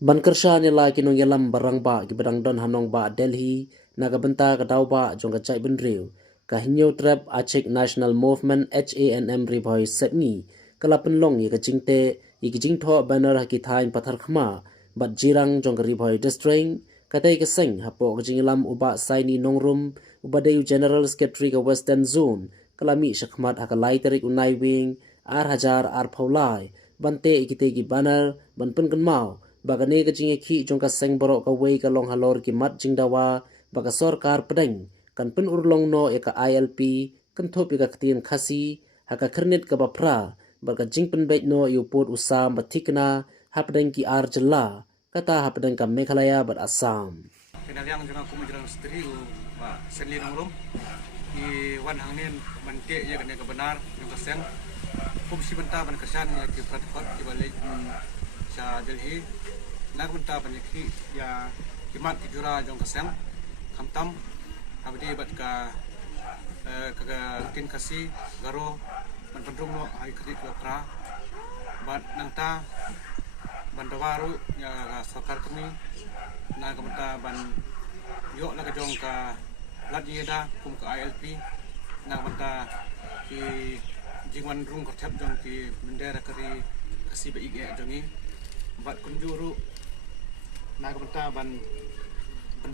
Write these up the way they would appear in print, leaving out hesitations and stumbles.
Ban kersha ni la kinong yalam barang ba ki badang don hanong ba Delhi naga benta ka daw ba jong ka chai benriu ka hinyo trap Achek National Movement HANM riboy setni kala penlong ye ka jingte ye ki jingtho banner ha ki thain pathar khma bat jirang jong ka riboy district katai ka seng hapo ka jinglam uba saini nongrum uba deyu general secretary ka western zone kalami shakmat ha ka laiterik unai wing ar hajar ar phaulai bante ikite ki banner ban pen kan mau bagane ka jinge khi jong ka seng borok ka wei ka long halor ki mat jingdawa baga sarkar pedeng kan pen urlong no e ka ILP kan thop ka ktin khasi ha ka khrnet ka bapra baga jing pen bet no yu pot usam bathikna hapdeng ki ar jalla kata hapdeng ka Meghalaya bat Assam Pinaliang juga kumujran setri wa senli nongrum di wan hangnen mante ya kene kebenar yang keseng kumsi benta ban kesan ya ki pratkot di balik sa Delhi nak benta ban ki ya kimat ki jura jong keseng kamtam abdi bat ka tin kasi garo ban pendrung no ai kredit pra bat nangta ban dawaru ya sarkar kami na kamata ban yo la ka jong ka lat yeda kum ka ILP na kamata ki jingwan rung ka thap jong ki bendera kari kasi ba ige jongi bat kunjuru na kamata ban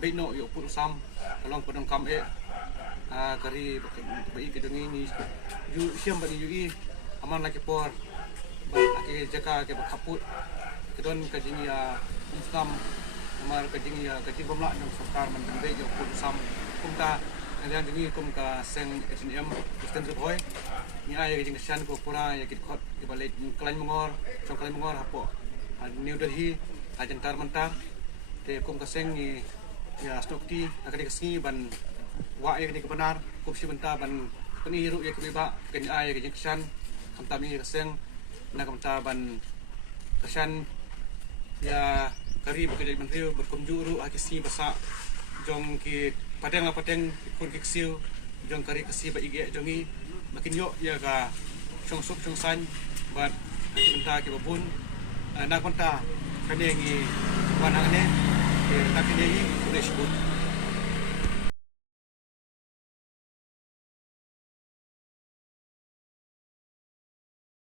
beno yo pur sam kalong padong kam kari ba ige jongi ni yu siam ba yu i aman la ki por ba ki jaka ke ba kaput kedon ka jinia usam mar kajing ya kajing pemlak yang sarkar mendende yo pun sam kumta alian jingi kum ka seng SNM Kristen Boy ni ay kajing kesan ko pura ya kit khot di balik Klan Mongor chong Klan Mongor hapo New Delhi ajantar mentar te kum ka seng ni ya stokti akadi kesni ban wa ya kini kebenar kum si benta ban kini hiru ya kini ba kini ay kajing kesan kamta mi keseng na kamta ban kesan ya kari bekerja menteri berkunjuru akisi basa jong ki padang pun kiksiu jong kari kesi ba ige jongi makin yo ya ga chong sup chong san bat ki benta ki babun nak benta kane ngi wana ne tak ni boleh sebut